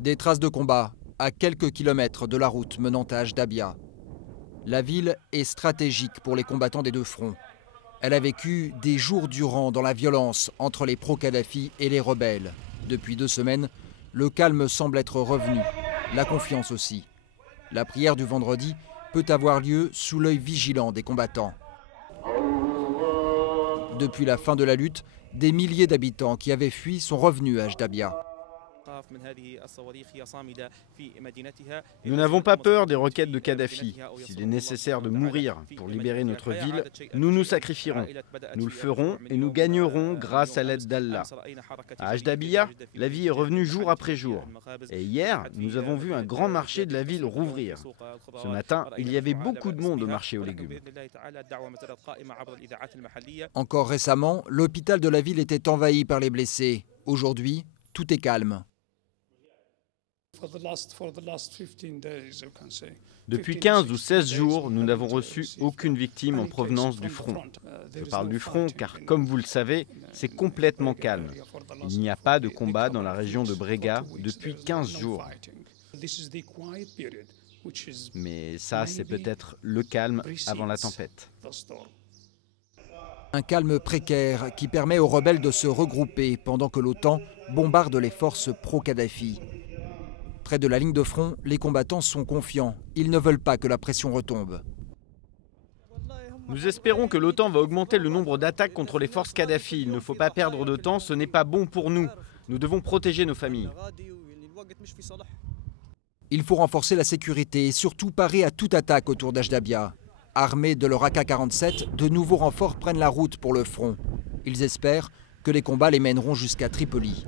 Des traces de combat à quelques kilomètres de la route menant à Ajdabia. La ville est stratégique pour les combattants des deux fronts. Elle a vécu des jours durant dans la violence entre les pro-Kadhafi et les rebelles. Depuis 2 semaines, le calme semble être revenu, la confiance aussi. La prière du vendredi peut avoir lieu sous l'œil vigilant des combattants. Depuis la fin de la lutte, des milliers d'habitants qui avaient fui sont revenus à Ajdabia. Nous n'avons pas peur des roquettes de Kadhafi. S'il est nécessaire de mourir pour libérer notre ville, nous nous sacrifierons. Nous le ferons et nous gagnerons grâce à l'aide d'Allah. À Ajdabia, la vie est revenue jour après jour. Et hier, nous avons vu un grand marché de la ville rouvrir. Ce matin, il y avait beaucoup de monde au marché aux légumes. Encore récemment, l'hôpital de la ville était envahi par les blessés. Aujourd'hui, tout est calme. Depuis 15 ou 16 jours, nous n'avons reçu aucune victime en provenance du front. Je parle du front car, comme vous le savez, c'est complètement calme. Il n'y a pas de combat dans la région de Brega depuis 15 jours. Mais ça, c'est peut-être le calme avant la tempête. Un calme précaire qui permet aux rebelles de se regrouper pendant que l'OTAN bombarde les forces pro-Kadhafi. Près de la ligne de front, les combattants sont confiants. Ils ne veulent pas que la pression retombe. Nous espérons que l'OTAN va augmenter le nombre d'attaques contre les forces Kadhafi. Il ne faut pas perdre de temps, ce n'est pas bon pour nous. Nous devons protéger nos familles. Il faut renforcer la sécurité et surtout parer à toute attaque autour d'Ajdabia. Armés de leur AK-47, de nouveaux renforts prennent la route pour le front. Ils espèrent que les combats les mèneront jusqu'à Tripoli.